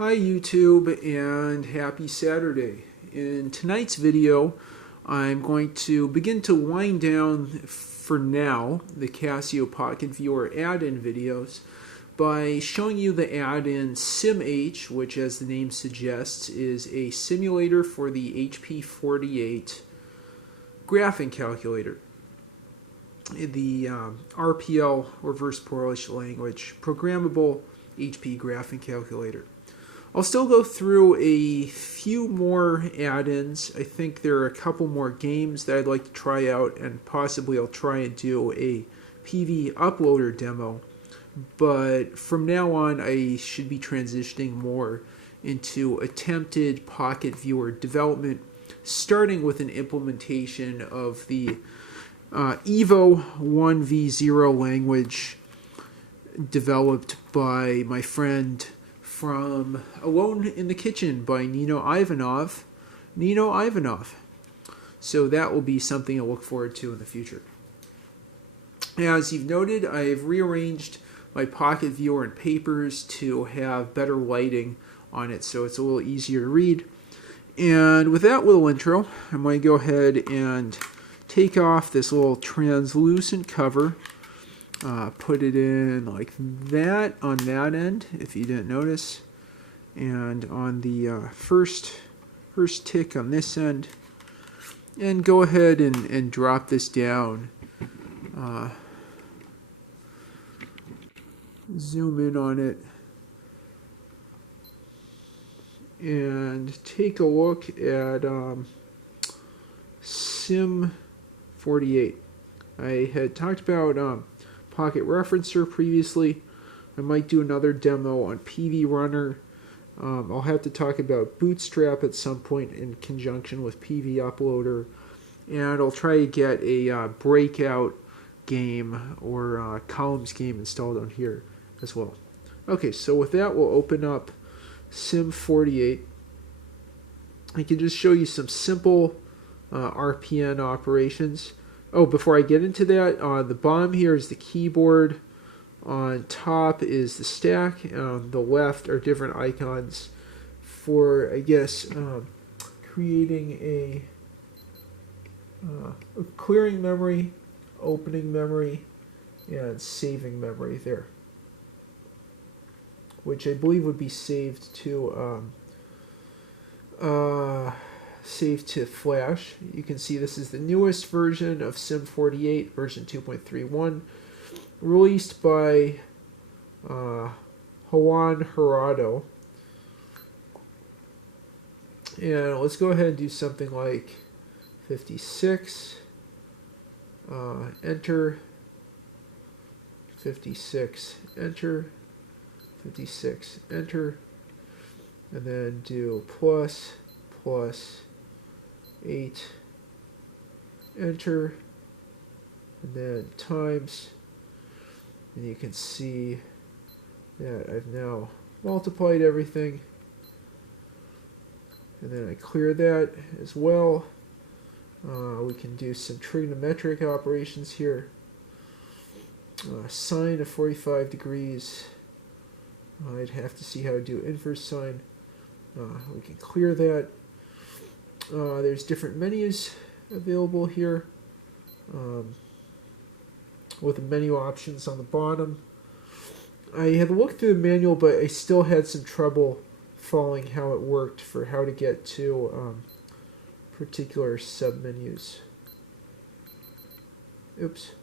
Hi YouTube and happy Saturday. In tonight's video I'm going to begin to wind down for now the Casio Pocket Viewer add-in videos by showing you the add-in Sim8, which as the name suggests is a simulator for the HP48 graphing calculator. The RPL, Reverse Polish Language, programmable HP graphing calculator. I'll still go through a few more add-ins. I think there are a couple more games that I'd like to try out, and possibly I'll try and do a PV uploader demo. But from now on, I should be transitioning more into attempted Pocket Viewer development, starting with an implementation of the Evo 1v0 language developed by my friend from Alone in the Kitchen by Nino Ivanov. So that will be something to look forward to in the future. As you've noted, I've rearranged my Pocket Viewer and papers to have better lighting on it so it's a little easier to read. And with that little intro, I'm going to go ahead and take off this little translucent cover. Put it in like that on that end, if you didn't notice, and on the first tick on this end, and go ahead and drop this down. Zoom in on it and take a look at Sim48. I had talked about Pocket Referencer previously. I might do another demo on PV Runner. I'll have to talk about Bootstrap at some point in conjunction with PV Uploader, and I'll try to get a breakout game or columns game installed on here as well. Okay, so with that, we'll open up Sim48. I can just show you some simple RPN operations. Oh, before I get into that, the bottom here is the keyboard. On top is the stack. On the left are different icons for, I guess, creating a clearing memory, opening memory, and saving memory there, which I believe would be saved to Flash. You can see this is the newest version of Sim48, version 2.31, released by Juan Gerardo. And let's go ahead and do something like 56, enter, 56, enter, 56, enter, and then do plus 8, enter, and then times, and you can see that I've now multiplied everything, and then I clear that as well. We can do some trigonometric operations here. Sine of 45 degrees. I'd have to see how to do inverse sine. We can clear that. There's different menus available here with the menu options on the bottom. I had looked through the manual, but I still had some trouble following how it worked for how to get to particular submenus. Oops.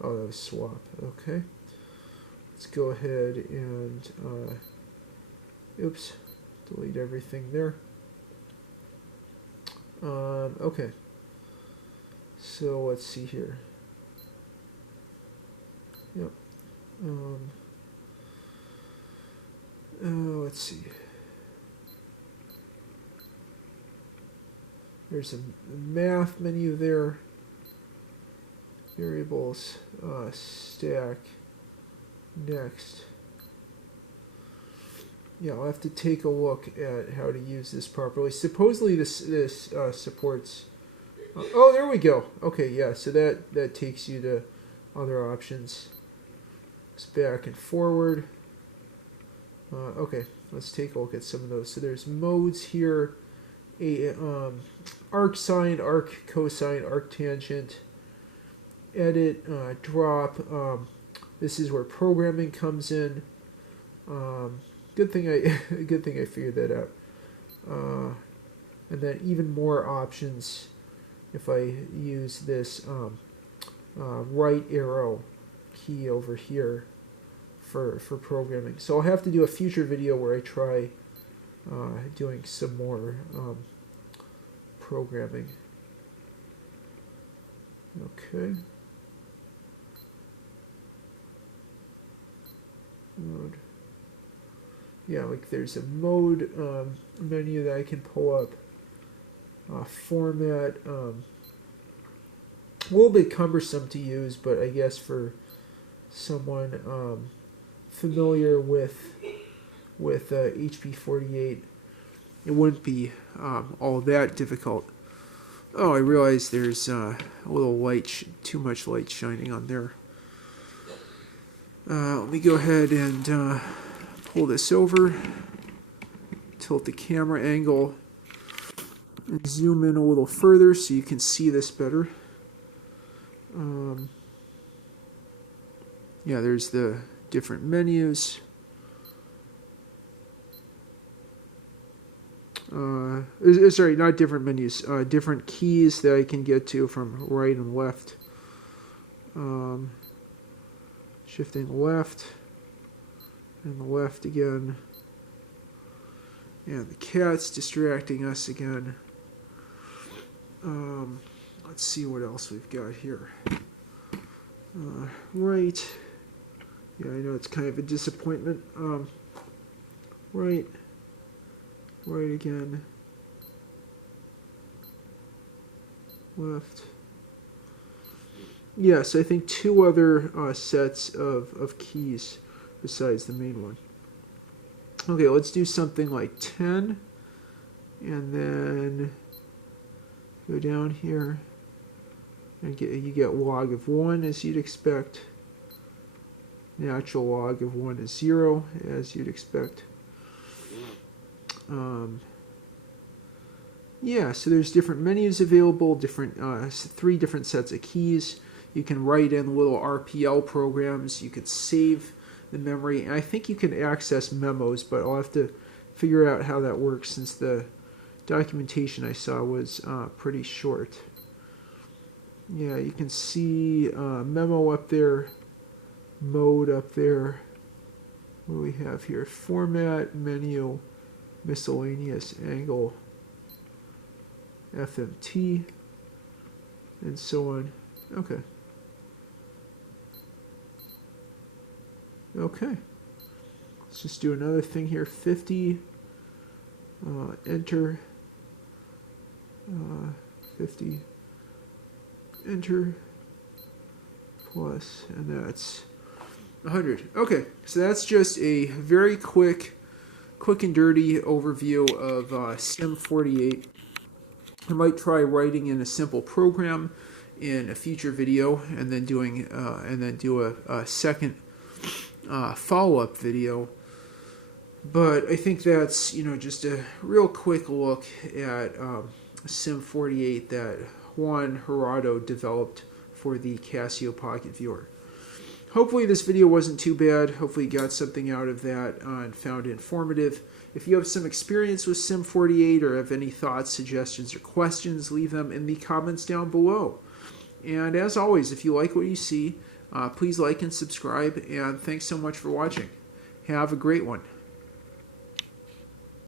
Oh, that was swap. Okay. Let's go ahead and oops, delete everything there. Okay, so let's see here. Yep. Let's see. There's a math menu there. Variables, stack, next. Yeah, I'll have to take a look at how to use this properly. Supposedly this supports... oh, there we go. Okay, yeah, so that takes you to other options. It's back and forward. Okay, let's take a look at some of those. So there's modes here, arc sine, arc cosine, arc tangent, edit, drop. This is where programming comes in. Good thing I figured that out. And then even more options if I use this right arrow key over here for programming. So I'll have to do a future video where I try doing some more programming. Okay. Mode. Yeah, like there's a mode menu that I can pull up. Format. A little bit cumbersome to use, but I guess for someone familiar with HP48, it wouldn't be all that difficult. Oh, I realize there's a little light, too much light shining on there. Let me go ahead and pull this over, tilt the camera angle, and zoom in a little further so you can see this better. Yeah, there's the different menus. Sorry, not different menus, different keys that I can get to from right and left. Shifting left, and the left again. And the cat's distracting us again. Let's see what else we've got here. Right. Yeah, I know it's kind of a disappointment. Right. Right again. Left. Yes, I think two other sets of keys besides the main one. Okay, let's do something like 10. And then go down here. And you get log of 1 as you'd expect. Natural log of 1 is 0 as you'd expect. Yeah, so there's different menus available, different 3 different sets of keys. You can write in little RPL programs. You can save the memory, and I think you can access memos, but I'll have to figure out how that works since the documentation I saw was pretty short. Yeah, you can see memo up there, mode up there. What do we have here? Format, menu, miscellaneous, angle, FMT, and so on. Okay. Okay. Let's just do another thing here. 50. Enter. 50. Enter. Plus, and that's 100. Okay, so that's just a very quick and dirty overview of Sim48. I might try writing in a simple program in a future video, and then do a second follow-up video. But I think that's just a real quick look at Sim48 that Juan Gerardo developed for the Casio Pocket Viewer. Hopefully this video wasn't too bad. Hopefully you got something out of that and found it informative. If you have some experience with Sim48 or have any thoughts, suggestions, or questions, leave them in the comments down below. And as always, if you like what you see, please like and subscribe, and thanks so much for watching. Have a great one.